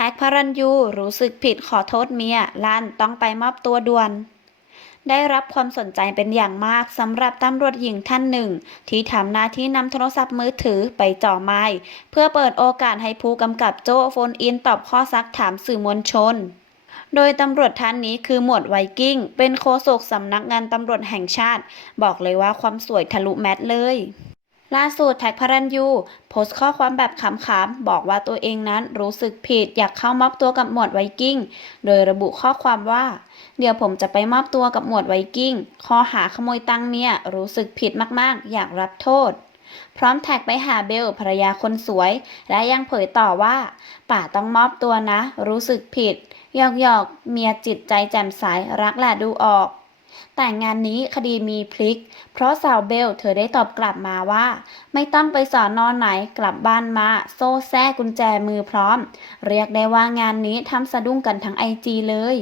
แท็กพระรันยูรู้สึกผิดขอโทษเมียลั่นต้องไปมอบตัวด่วน ได้รับความสนใจเป็นอย่างมากสำหรับตำรวจหญิงท่านหนึ่ง ที่ทำหน้าที่นำโทรศัพท์มือถือไปจ่อไม้เพื่อเปิดโอกาสให้ผู้กำกับโจ้โฟนอินตอบข้อซักถามสื่อมวลชน โดยตำรวจท่านนี้คือหมวดไวกิ้ง เป็นโฆษกสำนักงานตำรวจแห่งชาติ บอกเลยว่าความสวยทะลุแมทเลย ล่าสุดแท็กพระรันยูโพสต์ข้อความแบบขำๆ บอกว่าตัวเองนั้นรู้สึกผิดอยากเข้ามอบตัวกับหมวดไวกิ้ง โดยระบุข้อความว่า เดี๋ยวผมจะไปมอบตัวกับหมวดไวกิ้ง ข้อหาขโมยตังเมียรู้สึกผิดมากๆ อยากรับโทษ พร้อมแท็กไปหาเบลภรรยาคนสวย และยังเผยต่อว่า ป่าต้องมอบตัวนะ รู้สึกผิดหยอกๆเมียจิตใจแจ่มใสรักแหละดูออก แต่งานนี้คดีมีพลิก เพราะสาวเบลเธอได้ตอบกลับมาว่า ไม่ต้องไปสอนนอนไหนกลับบ้านมา โซ่แซ่กุญแจมือพร้อม เรียกได้ว่างานนี้ทำสะดุ้งกันทั้งไอจีเลย